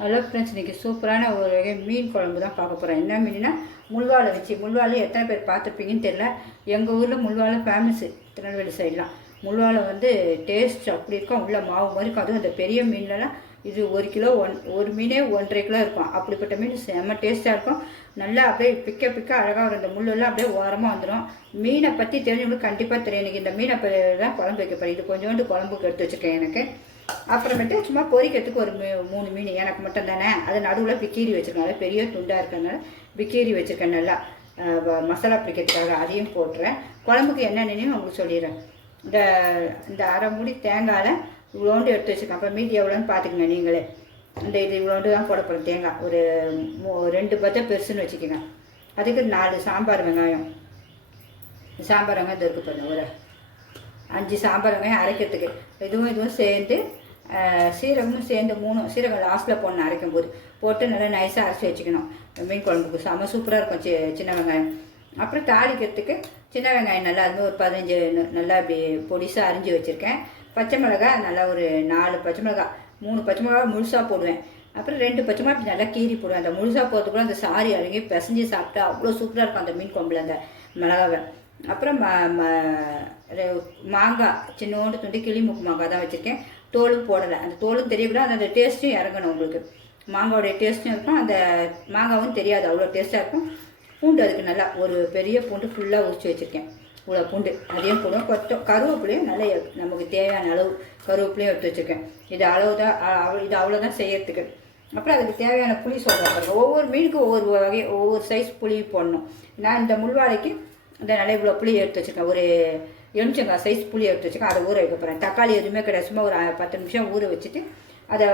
Hello friends இன்றைக்கி சூப்பரான ஒரு வகை மீன் குழம்பு தான் பார்க்க போகிறேன் என்ன மீன்னா முள்வாழை வச்சு முள்வாழை எத்தனை பேர் பார்த்துருப்பீங்கன்னு தெரியல. எங்கள் ஊரில் முள்வாழை ஃபேமஸ்ஸு திருநெல்வேலி சைட்லாம் முள்வாலை வந்து டேஸ்ட் அப்படி இருக்கும். உள்ள மாவு மாதிரி இருக்கும். அதுவும் அந்த பெரிய மீன்லலாம் இது ஒரு கிலோ ஒன் ஒரு மீனே ஒன்றரை கிலோ இருக்கும். அப்படிப்பட்ட மீன் செம்ம டேஸ்ட்டாக இருக்கும். நல்லா அப்படியே பிக்க பிக்க அழகாக வரும். இந்த முள்ளெல்லாம் அப்படியே ஓரமாக வந்துடும் மீனை பற்றி தெரிஞ்சவங்களுக்கு கண்டிப்பாக தெரியும். எனக்கு இந்த மீனை தான் குழம்பு வைக்க போகிறேன் இது கொஞ்சோண்டு குழம்புக்கு எடுத்து வச்சுருக்கேன் எனக்கு. அப்புறமேட்டு சும்மா பொரிக்கிறதுக்கு ஒரு மூணு மீன் எனக்கு மட்டும் தானே அது நடுவில் பிக்கீரி வச்சுருக்கேன். பெரிய துண்டாக இருக்கிறதுனால பிக்கீரி வச்சுருக்கேன் நல்லா. மசாலா பிடிக்கிறதுக்காக அதையும் போட்டுறேன். குழம்புக்கு என்னென்னு உங்களுக்கு சொல்லிடுறேன். இந்த இந்த அரை மூடி தேங்காயில் இவ்வளோண்டு எடுத்து வச்சுருக்கேன். அப்போ மீதி எவ்வளோன்னு பார்த்துக்கங்க நீங்களே. இந்த இது இவ்வளோண்டு தான் போட போகிறேன் தேங்காய். ஒரு ரெண்டு பத்தை பெருசுன்னு வச்சுக்கோங்க. அதுக்கு நாலு சாம்பார் வெங்காயம். சாம்பார் வெங்காயம் இருக்கு பாருங்கள் ஒரு அஞ்சு சாம்பார் வெங்காயம் அரைக்கிறதுக்கு. இதுவும் இதுவும் சேர்ந்து சீரகமும் சேர்ந்து மூணு சீரகம் லாஸ்ட்டில் போடணும் அரைக்கும் போது போட்டு நல்லா நைஸாக அரைச்சி வச்சுக்கணும். மீன் குழம்புக்கு செம சூப்பராக இருக்கும் சி சின்ன வெங்காயம். அப்புறம் தாளிக்கிறதுக்கு சின்ன வெங்காயம் நல்லா அது ஒரு பதினஞ்சு நல்லா இப்படி பொடிசாக அரிஞ்சு வச்சுருக்கேன். பச்சை மிளகா நல்லா ஒரு நாலு பச்சை மிளகா மூணு பச்சை மிளகா முழுசாக போடுவேன். அப்புறம் ரெண்டு பச்சை மிளகா இப்படி நல்லா கீறி போடுவேன். அந்த முழுசாக போகிறதுக்குள்ள அந்த சாரி அழகி பிசைஞ்சு சாப்பிட்டா அவ்வளோ சூப்பராக இருக்கும் அந்த மீன் குழம்புல அந்த மிளகாவை. அப்புறம் ம ம- மாங்காய் சின்னோண்டு துண்டு கிளி மூக்கு மாங்காய் தான் வச்சுருக்கேன். தோலும் போடலை. அந்த தோலும் தெரியக்கூடாது அந்த டேஸ்ட்டும் இறங்கணும் உங்களுக்கு. மாங்காவுடைய டேஸ்ட்டும் இருக்கும் அந்த மாங்காவும் தெரியாது அவ்வளோ டேஸ்ட்டாக இருக்கும். பூண்டு அதுக்கு நல்லா ஒரு பெரிய பூண்டு ஃபுல்லாக உரிச்சு வச்சுருக்கேன். இவ்வளோ பூண்டு. அதையும் போடும் கொத்தம் கருவேப்பிலையும் நல்லா நமக்கு தேவையான அளவு கருவேப்பிலையும் எடுத்து வச்சுருக்கேன். இது அளவு தான் அவ்வளோ இது அவ்வளோதான் செய்யறதுக்கு. அப்புறம் அதுக்கு தேவையான புளி சொல்கிறேன் பாருங்க. ஒவ்வொரு மீனுக்கும் ஒவ்வொரு வகை ஒவ்வொரு சைஸ் புளி போடணும். நான் இந்த முள்வாழைக்கு இந்த நல்ல இவ்வளோ புளி எடுத்து வச்சுருக்கேன். ஒரு எலுமிச்சங்காய் சைஸ் புளியை எடுத்து வச்சுக்கோங்க அதை ஊற வைக்க போகிறேன் தக்காளி எதுவுமே கிடையாது. சும்மா ஒரு பத்து நிமிஷம் ஊற வச்சுட்டு அதை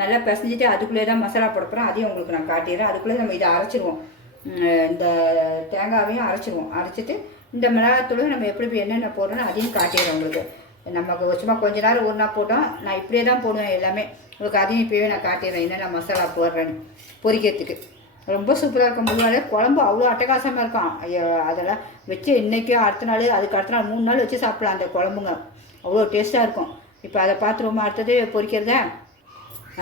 நல்லா பிசைஞ்சிட்டு அதுக்குள்ளே தான் மசாலா போட போகிறேன் அதையும் உங்களுக்கு நான் காட்டிடுறேன். அதுக்குள்ளே நம்ம இதை அரைச்சிடுவோம் இந்த தேங்காவையும் அரைச்சிடுவோம் அரைச்சிட்டு இந்த மிளகாத்தூளும் நம்ம எப்படி என்னென்ன போடுறோம்னு அதையும் காட்டிடுறேன் உங்களுக்கு. நமக்கு சும்மா கொஞ்ச நேரம் ஒன்றா போட்டோம். நான் இப்படியே தான் போடுவேன் எல்லாமே. உங்களுக்கு அதையும் இப்போவே நான் காட்டிடுறேன். என்னென்ன மசாலா போடுறேன்னு. பொரிக்கிறதுக்கு. ரொம்ப சூப்பராக இருக்கும். முன்னாடி குழம்பு அவ்வளோ அட்டகாசமாக இருக்கும். ஐயோ அதெல்லாம் வச்சு இன்றைக்கோ அடுத்த நாள் அதுக்கு அடுத்த நாள் மூணு நாள் வச்சு சாப்பிடலாம் அந்த குழம்புங்க. அவ்வளோ டேஸ்ட்டாக இருக்கும். இப்போ அதை பார்த்துருவோமா? அடுத்தது பொறிக்கிறதா?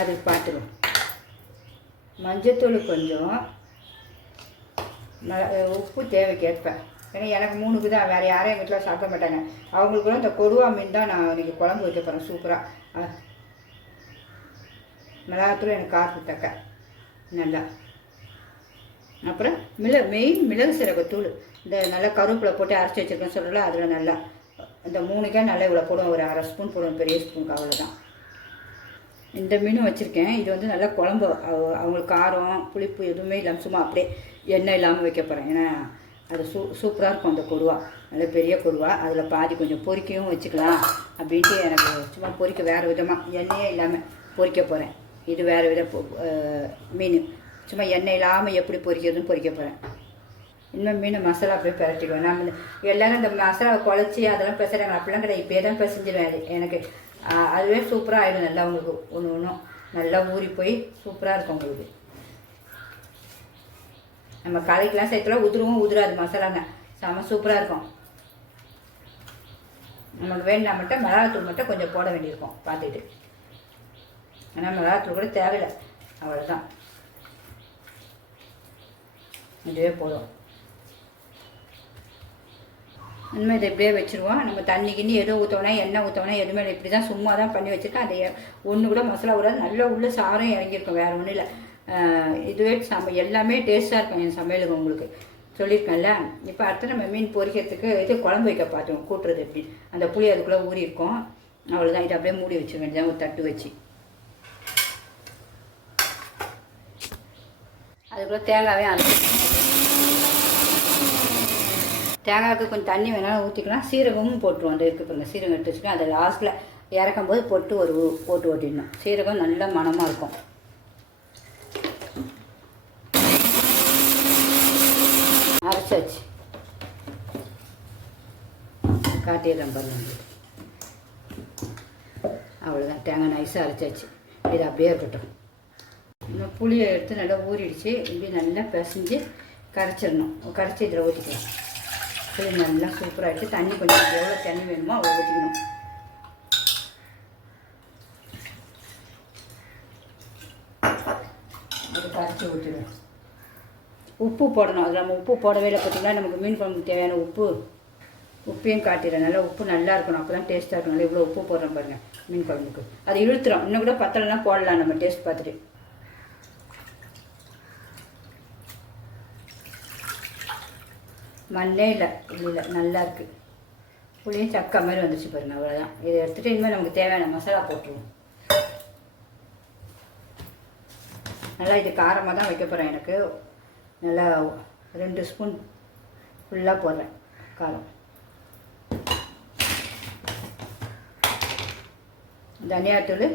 அது பார்த்துருவோம். மஞ்சத்தூள் கொஞ்சம். உப்பு தேவைக்கேற்ப. ஏன்னா எனக்கு மூணுக்கு தான். வேறு யாரும் எங்கள் வீட்டில் சாப்பிட மாட்டாங்க. அவங்களுக்குலாம் இந்த கொடுவா மீன் தான் நான் இன்றைக்கி குழம்பு வைக்க போகிறேன் சூப்பராக மிளகாத்தூள் எனக்கு காரத்து தக்க. நல்லா. அப்புறம் மிளகு மெயின் மிளகு சீரகத்தூள் இந்த நல்லா கருவேப்பிலை போட்டு அரைச்சி வச்சிருக்கேன்னு சொல்லல அதில் நல்லா இந்த மூணுக்கே நல்லா இவ்வளோ போடுவோம் ஒரு அரை ஸ்பூன் போடுவோம் பெரிய ஸ்பூனுக்கு அவ்வளோதான் இந்த மீனும் வச்சுருக்கேன். இது வந்து நல்லா குழம்பு அவங்களுக்கு காரம் புளிப்பு எதுவுமே இல்லாமல் சும்மா அப்படியே எண்ணெய் இல்லாமல் வைக்க போகிறேன் ஏன்னா அது சூ சூப்பராக இருக்கும் அந்த கொடுவா நல்ல பெரிய கொடுவா அதில் பாதி கொஞ்சம் பொறிக்கவும் வச்சுக்கலாம் அப்படின்ட்டு எனக்கு சும்மா பொறிக்க வேறு விதமாக எண்ணெயே இல்லாமல் பொறிக்க போகிறேன் இது வேறு வித பொ- மீன். சும்மா எண்ணெய் இல்லாமல் எப்படி பொரிக்கிறதுன்னு பொரிக்க போகிறேன் இன்னும் மீன் மசாலா அப்படியே பிரட்டிடுவேன். நான் எல்லாரும் இந்த மசாலா குழச்சி அதெல்லாம் பிசைறாங்க. அப்படிலாம் கிடையாது. இப்போயே தான் பிசைஞ்சிடுவேன் அது எனக்கு அதுவே சூப்பராக ஆகிடும் நல்லா உங்களுக்கு ஒன்று ஒன்றும் நல்லா ஊறி போய் சூப்பராக இருக்கும் உங்களுக்கு. நம்ம கலைக்கெலாம் சேர்த்துல உதிரவும் உதிராது மசாலாங்க. செம சூப்பராக இருக்கும். நமக்கு வேணும்னா மட்டும் மிளகாத்தூள் மட்டும் கொஞ்சம் போட வேண்டியிருக்கும். பார்த்துட்டு ஆனால் மிளகாத்தூள் கூட தேவையில்லை. அவ்வளோதான் இதுவே போதும். இனிமேல் இதை இப்படியே வச்சுருவோம். நம்ம தண்ணி கிண்ணி எதோ ஊற்றோனா எண்ணெய் ஊற்றோனா எதுவுமே இல்லை. இப்படி தான் சும்மா தான் பண்ணி வச்சுருக்கேன். அதை ஒன்று கூட மசாலா விடாது நல்லா உள்ள சாரம் இறங்கியிருக்கும். வேறு ஒன்றும் இல்லை. இதுவே சம எல்லாமே டேஸ்ட்டாக இருக்கும் என் சமையலுக்கு உங்களுக்கு. சொல்லியிருக்கேன்ல. இப்போ அடுத்து நம்ம மீன் பொரிக்கிறதுக்கு இது குழம்பு வைக்க பார்த்தோம் கூட்டுறது எப்படி? அந்த புளி அதுக்குள்ளே ஊறி இருக்கும். அவ்வளோதான் இதை அப்படியே மூடி வச்சுக்க வேண்டியதான் ஒரு தட்டு வச்சு. அதுக்குள்ளே தேங்காவே அரைச்சி தேங்காய்க்கு கொஞ்சம் தண்ணி வேணாலும் ஊற்றிக்கலாம் சீரகமும் போட்டுருவோம். அந்த இருக்கு பாருங்கள் சீரகம் எடுத்து வச்சுக்கலாம். அதை லாஸ்ட்டில் இறக்கும் போது போட்டு ஒரு போட்டு ஓட்டிடணும். சீரகம் நல்ல மணமாக இருக்கும். அரைச்சாச்சு காட்டிடுறேன் பாருங்க. அவ்வளோதான் தேங்காய் நைஸாக அரைச்சாச்சு இது அப்படியே இருக்கட்டும். இந்த புளியை எடுத்து நல்லா ஊறிடுச்சு. இப்படி நல்லா பிசைஞ்சு கரைச்சிடணும். கரைச்சி இதில் ஊற்றிக்கலாம் புளி நல்லா சூப்பராக எடுத்து தண்ணி கொஞ்சம் எவ்வளோ தண்ணி வேணுமோ அவ்வளோ ஊற்றிக்கணும் கரைச்சி ஊற்றிடுவேன் உப்பு போடணும். அதில் நம்ம உப்பு போடவே இல்லை பார்த்திங்கன்னா நமக்கு மீன் குழம்புக்கு தேவையான உப்பு. உப்பையும் காட்டிடுறேன். நல்லா உப்பு நல்லா இருக்கணும். அப்போ தான் டேஸ்ட்டாக இருக்கணும் நல்லா இவ்வளோ உப்பு போடுறோம் பாருங்கள் மீன் குழம்புக்கு. அது இழுத்துறோம் இன்னும் கூட பத்தலைனா போடலாம். நம்ம டேஸ்ட் பார்த்துட்டு. மண்ணே இல்லை இல்லை நல்லா இருக்குது புளியும் சக்கா மாதிரி வந்துச்சு பாருங்க அவ்வளோதான் இதை எடுத்துகிட்டு இனிமேல் நமக்கு தேவையான மசாலா போட்டுருவோம். நல்லா இது காரமாக தான் வைக்க போகிறேன் எனக்கு. நல்லா ரெண்டு ஸ்பூன் ஃபுல்லாக போடுறேன் காரம். தனியாத்தூள்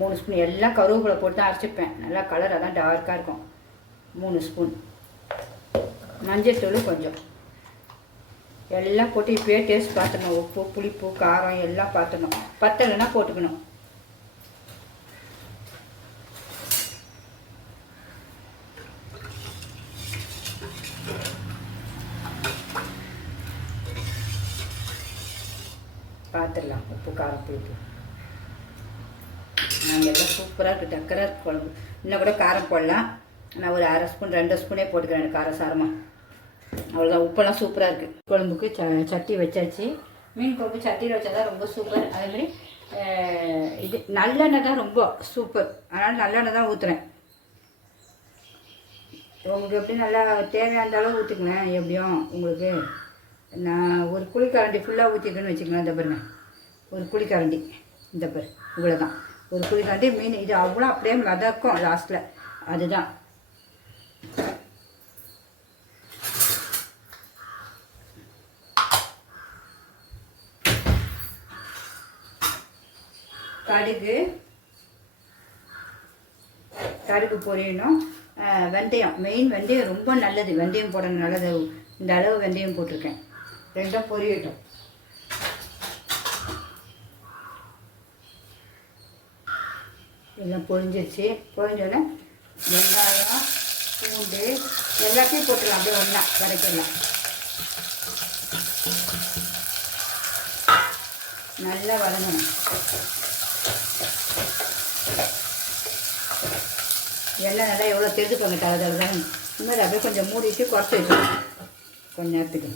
மூணு ஸ்பூன். எல்லாம் கருவேப்பிலை போட்டு தான் அரைச்சிப்பேன். நல்லா கலர் அதான் டார்க்காக இருக்கும். மூணு ஸ்பூன். மஞ்சள் கொஞ்சம். எல்லாம் போட்டு இப்போயே டேஸ்ட் பார்த்துணும் உப்பு புளிப்பு காரம் எல்லாம் பார்த்துடணும். பத்தலைன்னா போட்டுக்கணும். பார்த்துடலாம். உப்பு காரம் புளிப்பு. நாங்கள் எல்லாம் சூப்பராக இருக்குது டக்கராக இருக்குது குழம்பு. இன்னும் கூட காரம் போடலாம். நான் ஒரு அரை ஸ்பூன் ரெண்டு ஸ்பூனே போட்டுக்கிறேன் காரம் சாரமாக அவ்வளோதான் உப்பெல்லாம் சூப்பராக இருக்குது குழம்புக்கு ச சட்டி வச்சாச்சு. மீன் குழம்பு சட்டியில் வச்சா தான் ரொம்ப சூப்பர் அதேமாதிரி இது நல்லெண்ணெய் தான் ரொம்ப சூப்பர் அதனால் நல்லெண்ணெய் தான் ஊற்றுறேன் உங்களுக்கு எப்படி நல்லா தேவையான அளவு ஊற்றிக்கணும் எப்படியும் உங்களுக்கு நான் ஒரு குழிக்கரண்டி ஃபுல்லாக ஊற்றிக்கணும்னு வச்சுக்கலாம் இந்த பாருங்க. ஒரு குழிக்கரண்டி. இந்த பாரு இவ்வளோ தான் ஒரு குழிக்கரண்டி மீன் இது அவ்வளோ அப்படியே மிதக்கும் லாஸ்ட்டில் அதுதான். பொரியணும் வெந்தயம் மெயின் வெந்தயம் ரொம்ப நல்லது. வெந்தயம் போடணும் நல்லது. இந்த அளவு வெந்தயம் போட்டிருக்கேன். ரெண்டும் பொரியட்டும். எல்லாம் பொரிஞ்சிருச்சு. பொரிஞ்சோடனே வெங்காயம் பூண்டு எல்லாத்தையும் போட்டுடலாம். அப்படியே ஒன்றா வரைக்கலாம் நல்லா வதங்கணும். எல்லாம் நல்லா எவ்வளோ தெரிஞ்சு பண்ணிட்டு அதில் தான் இந்த அப்படியே கொஞ்சம் மூடிட்டு குறைச்சி வச்சுக்கணும் கொஞ்சம் நேரத்துக்கு.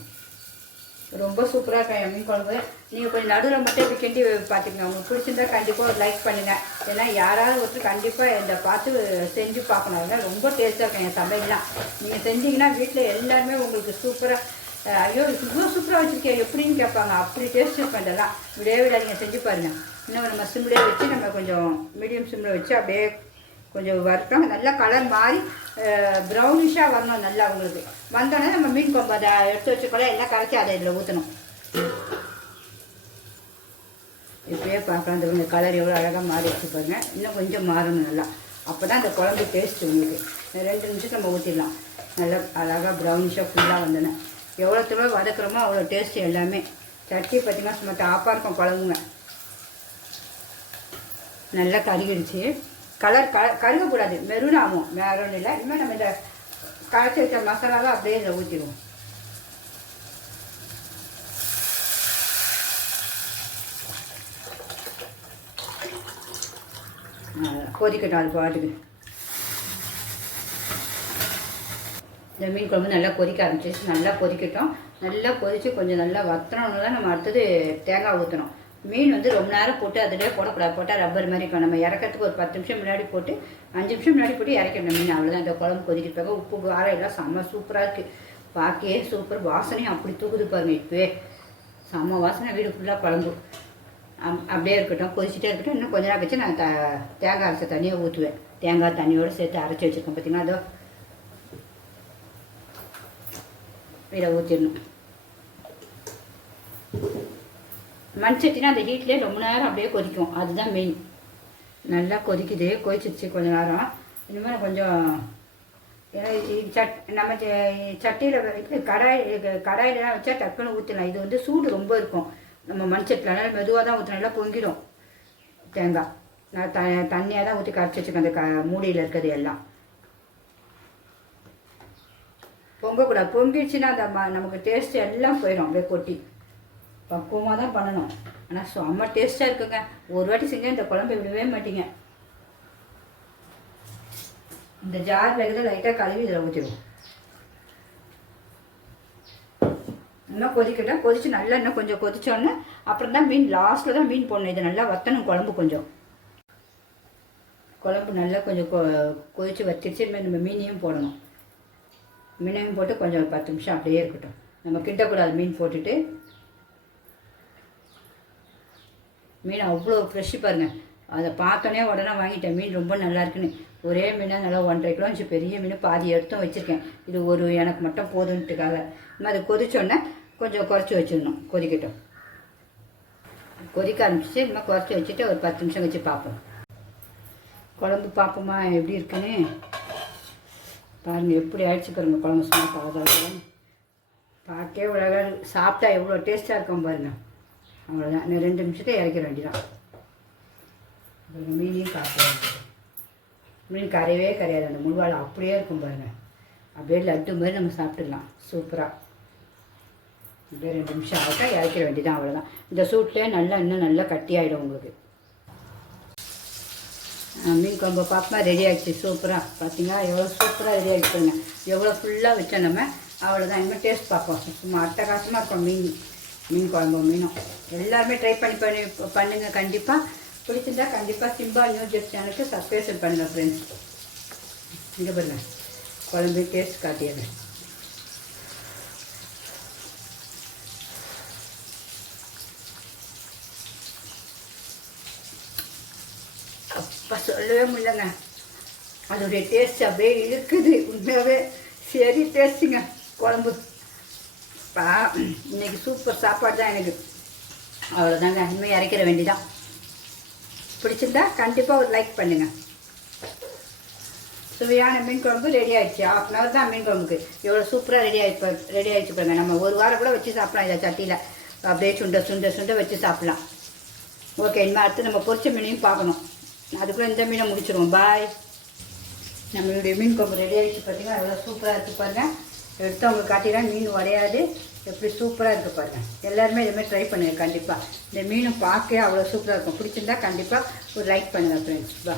ரொம்ப சூப்பராக இருக்கும் என் மீன் குழம்பு. நீங்கள் கொஞ்சம் நடுவில் மட்டும் இப்படி கிண்டி பார்த்துக்கங்க. உங்களுக்கு பிடிச்சிருந்தா கண்டிப்பாக ஒரு லைக் பண்ணுங்கள் ஏன்னா யாராவது ஒருத்தர் கண்டிப்பாக இந்த பார்த்து செஞ்சு பார்க்கணும். அதெல்லாம் ரொம்ப டேஸ்ட்டாக இருக்கும் என் சமையல்லாம். நீங்கள் செஞ்சீங்கன்னா வீட்டில் எல்லாருமே உங்களுக்கு சூப்பராக ஐயோ இவ்வளோ சூப்பராக வச்சுருக்கேன் எப்படின்னு கேட்பாங்க. அப்படி டேஸ்ட் இருக்கும் இதெல்லாம். விடையே விட நீங்கள் செஞ்சு பாருங்கள் இன்னும் நம்ம சிம்லேயே வச்சு நம்ம கொஞ்சம் மீடியம் சிம்மில் வச்சு அப்படியே கொஞ்சம் வறுத்தாங்க நல்லா கலர் மாறி ப்ரௌனிஷாக வரணும் நல்லா உங்களுக்கு வந்தோடனே நம்ம மீன் கொம்பு அதை எடுத்து வச்சுக்கூட எல்லாம் கரைச்சி அதை இதில் ஊற்றணும் இப்போயே பார்க்கலாம் இந்த கலர் எவ்வளோ அழகாக மாறி வச்சு பாருங்க. இன்னும் கொஞ்சம் மாறணும் நல்லா. அப்போ தான் அந்த குழம்பு டேஸ்ட் உங்களுக்கு. ரெண்டு நிமிஷம் நம்ம ஊற்றிடலாம் நல்லா அழகாக ப்ரௌனிஷாக ஃபுல்லாக வந்தோன்னே எவ்வளோ தூரம் வதக்குறோமோ அவ்வளோ டேஸ்ட் எல்லாமே. சட்டி பார்த்திங்கன்னா சும்மா டாப்பாக இருக்கும் குழம்புங்க. நல்லா கருகிடுச்சு. கலர் க கருகக்கூடாது. மெரூன் ஆகும். வேற ஒன்றும் இல்லை. இனிமேல் நம்ம இந்த கரைச்சி வச்ச மசாலாவை அப்படியே இதில் ஊற்றிடுவோம் கொதிக்கட்டும் அது பாட்டுக்கு. இந்த மீன் குழம்பு நல்லா கொதிக்க ஆரம்பிச்சிச்சு நல்லா கொதிக்கட்டும். நல்லா கொதித்து கொஞ்சம் நல்லா வத்தணும்னு தான் நம்ம அடுத்தது தேங்காய் ஊற்றணும் மீன் வந்து ரொம்ப நேரம் போட்டு அதிலே போடக்கூடாது. போட்டால் ரப்பர் மாதிரி இருக்கும். நம்ம இறக்கிறதுக்கு ஒரு பத்து நிமிஷம் முன்னாடி போட்டு அஞ்சு நிமிஷம் முன்னாடி போட்டு இறக்கணும் மீன். அவ்வளோதான் இந்த குழம்பு கொதிக்கிட்டு உப்பு காரம் எல்லாம் செம்ம சூப்பராக இருக்குது பார்க்கவே சூப்பர் வாசனையும் அப்படி தூக்குது பாருங்க இப்போவே. செம்ம வாசனை. வீடு ஃபுல்லாக குழம்பு. அப்படியே இருக்கட்டும். கொதிச்சுட்டே இருக்கட்டும். இன்னும் கொஞ்ச நேரம் வச்சு நான் த தேங்காய் அரைச்ச தண்ணியை ஊற்றுவேன் தேங்காய் தண்ணியோடு சேர்த்து அரைச்சி வச்சுருக்கேன். பார்த்தீங்கன்னா அதோ இதை ஊற்றிடணும் மண் சட்டினா அந்த ஹீட்லேயே ரொம்ப நேரம் அப்படியே கொதிக்கும். அதுதான் மெயின் நல்லா கொதிக்குது. கொதிச்சிருச்சு கொஞ்சம் நேரம். இனிமேல் கொஞ்சம் சட் நம்ம சட்டியில் இது கடாய் கடாயிலலாம் வச்சா டக்குன்னு ஊற்றலாம் இது வந்து சூடு ரொம்ப இருக்கும். நம்ம மண் சட்டில் அதனால் மெதுவாக தான் ஊற்றினா நல்லா பொங்கிடும். தேங்காய். நான் த தண்ணியாக தான் ஊற்றி கரைச்சி வச்சுருக்கேன். அந்த க மூடியில் இருக்கிறது எல்லாம். பொங்கக்கூடாது. பொங்கிடுச்சுன்னா அந்த நமக்கு டேஸ்ட் எல்லாம் போயிடும். அப்படியே கொட்டி. பக்குவமாக தான் பண்ணணும். ஆனால் செம்ம டேஸ்ட்டாக இருக்குங்க. ஒரு வாட்டி செஞ்சால் இந்த குழம்பு விடவே மாட்டீங்க. இந்த ஜார் வேகத்தை லைட்டாக கழுவி இதில் ஊற்றிடுவோம் இன்னும் கொதிக்கட்டும். கொதிச்சு நல்லா இன்னும் கொஞ்சம் கொதிச்சோன்னே அப்புறம் தான் மீன் லாஸ்ட்டில் தான் மீன் போடணும். இதை நல்லா வத்தணும் குழம்பு கொஞ்சம். குழம்பு நல்லா கொஞ்சம் கொ கொதிச்சு வத்திருச்சு. நம்ம மீனையும் போடணும். மீனையும் போட்டு கொஞ்சம் பத்து நிமிஷம் அப்படியே இருக்கட்டும். நம்ம கிட்டக்கூடாது மீன் போட்டுட்டு மீன் அவ்வளோ ஃப்ரெஷ்ஷு பாருங்கள் அதை பார்த்தோன்னே உடனே வாங்கிட்டேன். மீன் ரொம்ப நல்லா இருக்குன்னு. ஒரே மீனாக நல்லா ஒன்றரை கிலோ இருந்துச்சு பெரிய மீன் பாதி எடுத்தும் வச்சுருக்கேன். இது ஒரு எனக்கு மட்டும் போதுன்ட்டுக்காக இந்த அது கொதிச்சோடனே கொஞ்சம் குறைச்சி வச்சிடணும். கொதிக்கட்டும். கொதிக்க ஆரம்பிச்சு இன்னும் குறைச்சி வச்சுட்டு ஒரு பத்து நிமிஷம் வச்சு பார்ப்போம். குழம்பு பார்ப்போமா? எப்படி இருக்குன்னு? பாருங்கள் எப்படி ஆயிடுச்சு பாருங்கள் குழம்பு. சும்மா பழம் பார்க்கவே உலக சாப்பிட்டா எவ்வளோ டேஸ்ட்டாக இருக்கும் பாருங்கள் அவ்வளோதான் இன்னும் ரெண்டு நிமிஷத்தை இறக்கிற வேண்டியதான் மீனையும் காட்டுறேன் மீன் கரையவே கரையாது. அந்த முழுவாள் அப்படியே இருக்கும் பாருங்கள் அப்படியே லட்டு மாதிரி நம்ம சாப்பிட்டுக்கலாம். சூப்பராக அப்படியே ரெண்டு நிமிஷம் ஆகிட்டா இறக்கிற வேண்டிதான் அவ்வளோதான் இந்த சூட்லேயே நல்லா இன்னும் நல்லா கட்டி ஆகிடும் உங்களுக்கு மீன் குழம்பு பாப்பா ரெடி ஆகிடுச்சு சூப்பராக பார்த்தீங்களா எவ்வளோ சூப்பராக ரெடி ஆகிடுச்சுங்க எவ்வளோ ஃபுல்லாக வச்சோம் நம்ம. அவ்வளோதான் இனிமேல் டேஸ்ட் பார்ப்போம். சும்மா அட்டகாசமாக இருக்கும் மீன். மீன் குழம்பு மீனும். எல்லாருமே ட்ரை பண்ணி பண்ணி பண்ணுங்கள் கண்டிப்பாக பிடிச்சிருந்தா கண்டிப்பாக சிம்பா நியூ ஜெட் சேனலுக்கு சப்ஸ்கிரைப் பண்ணுங்கள் ஃப்ரெண்ட்ஸ் இங்கே பாருங்க. குழம்பு டேஸ்ட் காட்டியது. அப்போ சொல்லவே முடியலங்க. அதோடைய டேஸ்ட் அப்படியே இருக்குது உண்மையாகவே சரி டேஸ்ட்டுங்க குழம்பு பா இன்னைக்கு சூப்பர் சாப்பாடு தான் எனக்கு. அவ்வளோதாங்க இனிமேல் இறக்கிற வேண்டிதான். பிடிச்சிருந்தா கண்டிப்பாக ஒரு லைக் பண்ணுங்கள் சுவையான மீன் குழம்பு ரெடி ஆயிடுச்சு. ஹாஃப் அன் ஹவர் தான் மீன் குழம்புக்கு. எவ்வளோ சூப்பராக ரெடி ஆகி ரெடி ஆகிடுச்சு பாருங்க. நம்ம ஒரு வாரம் கூட வச்சு சாப்பிடலாம் இதை சட்டியில். அப்படியே சுண்ட சுண்ட சுண்ட வச்சு சாப்பிடலாம். ஓகே இனிமேல் அடுத்து நம்ம பொரிச்ச மீனையும் பார்க்கணும். அதுக்குள்ளே இந்த மீனை முடிச்சிருவோம். பாய் நம்மளுடைய மீன் குழம்பு ரெடி ஆகிடுச்சு பார்த்தீங்கன்னா எவ்வளோ சூப்பராக இருக்குது பாருங்கள் எடுத்து அவங்க காட்டிலாம் மீன் உடையாது. எப்படி சூப்பராக இருக்குது பாருங்கள் எல்லாருமே இதுமாதிரி ட்ரை பண்ணுங்கள் கண்டிப்பாக இந்த மீனும் பார்க்கவே அவ்வளோ சூப்பராக இருக்கும். பிடிச்சிருந்தா கண்டிப்பாக ஒரு லைக் பண்ணுங்கள் ஃப்ரெண்ட்ஸ் பா